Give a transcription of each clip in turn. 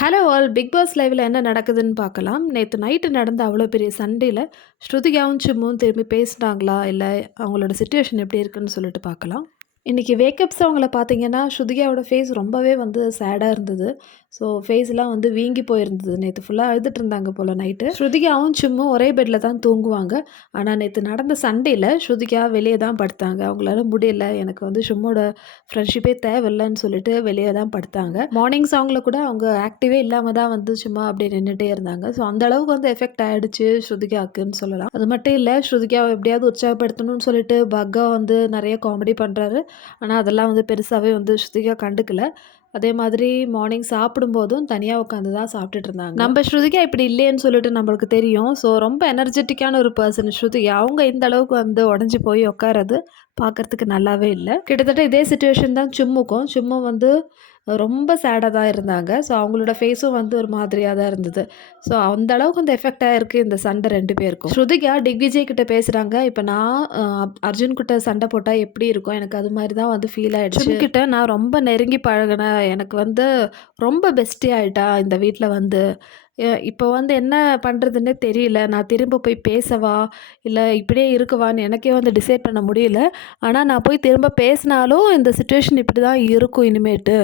Hello all! Big pass லைவ்ல என்ன நடக்குதுன்னு பார்க்கலாம். நேத்து நைட்டு நடந்த அவ்வளோ பெரிய சண்டையில ஸ்ருதிகாவும், சிம்புவும் திரும்பி பேசுனாங்களா? இல்ல அவங்களோட சிட்யூவேஷன் எப்படி இருக்குன்னு சொல்லிட்டு பார்க்கலாம். இன்னைக்கு வேக்கப் சாங்ல பார்த்தீங்கன்னா, ஸ்ருதிகாவோட ஃபேஸ் ரொம்பவே வந்து சேடா இருந்தது. ஸோ ஃபேஸ்லாம் வந்து வீங்கி போயிருந்தது. நேத்து ஃபுல்லா அழுதுட்டு இருந்தாங்க போல நைட்டு. ஸ்ருதிகாவும், சிம்மும் ஒரே பெட்ல தான் தூங்குவாங்க. ஆனா நேத்து நடந்த சண்டையில ஸ்ருதிகா வெளிய தான் படுத்தாங்க. அவங்களால முடியல. எனக்கு வந்து சிம்மோட ஃப்ரெண்ட்ஷிப்பே தேவையில்லன்னு சொல்லிட்டு வெளிய தான் படுத்தாங்க. மார்னிங் சாங்ல கூட அவங்க ஆக்டிவே இல்லாம தான் வந்து சும்மா அப்படியே நின்னுட்டே இருந்தாங்க. ஸோ அந்த அளவுக்கு வந்து எஃபெக்ட் ஆயிடுச்சு ஸ்ருதிகாவுக்குன்னு சொல்லலாம். அது மட்டும் இல்ல, ஸ்ருதிகாவ எப்படியாவது உற்சாகப்படுத்தணும்னு சொல்லிட்டு பக்கா வந்து நெறைய காமெடி பண்றாரு. ஆனா, அதெல்லாம் வந்து பெருசாவே வந்து ஸ்ருதிகா கண்டுக்கல. அதே மாதிரி மார்னிங் சாப்பிடும்போதும் தனியா உட்காந்து தான் சாப்பிட்டுட்டு இருந்தாங்க. நம்ம ஸ்ருதிகா இப்படி இல்லையேன்னு சொல்லிட்டு நம்மளுக்கு தெரியும். ஸோ ரொம்ப எனர்ஜெட்டிக்கான ஒரு பர்சன் ஸ்ருதிகா. அவங்க இந்த அளவுக்கு வந்து உடைஞ்சு போய் உட்கார்றது பார்க்கறதுக்கு நல்லாவே இல்ல. கிட்டத்தட்ட இதே சிச்சுவேஷன் தான் சிம்முக்கும். சிம்மு வந்து ரொம்ப சேடா தான் இருந்தாங்க. ஸோ அவங்களோட ஃபேஸும் வந்து ஒரு மாதிரியா தான் இருந்தது. ஸோ அந்த அளவுக்கு வந்து எஃபெக்ட் ஆயிருக்கு இந்த சண்டை 2 பேருக்கும். ஸ்ருதிகா திக்விஜய் கிட்ட பேசுறாங்க. இப்ப நான் அர்ஜுன் கிட்ட சண்டை போட்டா எப்படி இருக்கும்? எனக்கு அது மாரி தான் வந்து ஃபீல் ஆயிடுச்சு. சிம் கிட்ட நான் ரொம்ப நெருங்கி பழகுனேன். எனக்கு வந்து ரொம்ப பெஸ்டி ஆயிட்டா இந்த வீட்ல வந்து. இப்போ வந்து என்ன பண்றதுன்னே தெரியல. நான் திரும்ப போய் பேசவா? இல்ல இப்படியே இருக்கவான்னு எனக்கே வந்து டிசைட் பண்ண முடியல. ஆனா நான் போய் திரும்ப பேசினாலும் இந்த சிச்சுவேஷன் இப்படி தான் இருக்கும் இனிமேட்டு.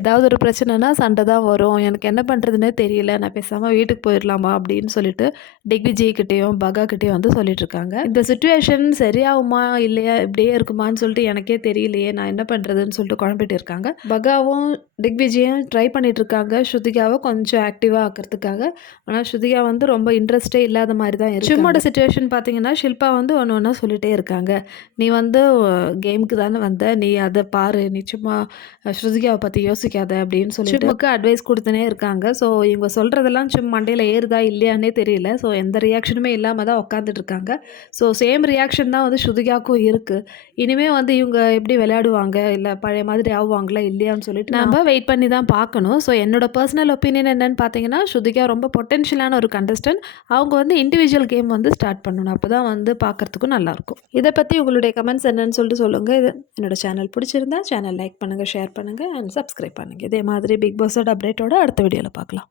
ஏதாவது ஒரு பிரச்சனைனா சண்டை தான் வரும். எனக்கு என்ன பண்ணுறதுன்னே தெரியல. நான் பேசாம வீட்டுக்கு போயிடலாமா அப்படின்னு சொல்லிட்டு திக்விஜய் கிட்டேயும், பகா கிட்டேயும் வந்து சொல்லிட்டு இருக்காங்க. இந்த சிச்சுவேஷன் சரியாகுமா? இல்லையா? இப்படியே இருக்குமான்னு சொல்லிட்டு எனக்கே தெரியலையே. நான் என்ன பண்ணுறதுன்னு சொல்லிட்டு குழம்பிட்டு இருக்காங்க. பகாவும் திக்விஜயும் ட்ரை பண்ணிட்டு இருக்காங்க. ஸ்ருதிகாவை கொஞ்சம் ஆக்டிவாக ஆக்கிறதுக்காக. ஆனா ஸ்ருதிகா வந்து ரொம்ப இன்ட்ரெஸ்ட்டே இல்லாத மாதிரி தான் இருக்கு. சிம்மோட சிச்சுவேஷன் பார்த்தீங்கன்னா, ஷில்பா வந்து ஒன்று ஒன்றா சொல்லிட்டே இருக்காங்க. நீ வந்து கேமுக்கு தானே வந்த. நீ அதை பாரு. நீ சும்மா ஸ்ருதிகாவை பற்றி யோசிக்காத அப்படின்னு சொல்லிட்டு சிம்முக்கு அட்வைஸ் கொடுத்துனே இருக்காங்க. ஸோ இவங்க சொல்கிறதெல்லாம் சிம் மண்டையில் ஏறுதா இல்லையானே தெரியல. ஸோ எந்த ரியாக்ஷனுமே இல்லாமல் தான் உட்காந்துட்டு இருக்காங்க. ஸோ சேம் ரியாக்ஷன் தான் வந்து ஸ்ருதிகாவுக்கும் இருக்குது. இனிமே வந்து இவங்க எப்படி விளையாடுவாங்க? இல்லை பழைய மாதிரி ஆகுவாங்களா இல்லையான்னு சொல்லிட்டு நம்ம வெயிட் பண்ணி தான் பார்க்கணும். ஸோ என்னோட பர்சனல் ஒப்பீனியன் என்னன்னு பார்த்தீங்கன்னா, ஸ்ருதிகா ரொம்ப பொட்டென்ஷியலான ஒரு கண்டஸ்டன்ட். அவங்க வந்து இண்டிவிஜுவல் கேம் வந்து ஸ்டார்ட் பண்ணணும். அப்போ தான் வந்து பார்க்கறதுக்கும் நல்லாயிருக்கும். இதை பற்றி உங்களுடைய கமெண்ட்ஸ் என்னன்னு சொல்லிட்டு சொல்லுங்கள். இது என்னோட சேனல் பிடிச்சிருந்தா சேனல் லைக் பண்ணுங்கள், ஷேர் பண்ணுங்கள் அண்ட் சப்ஸ்கிரைப் பண்ணுங்கள். இதே மாதிரி பிக் பாஸோட அப்டேட்டோட அடுத்த வீடியோவில் பார்க்கலாம்.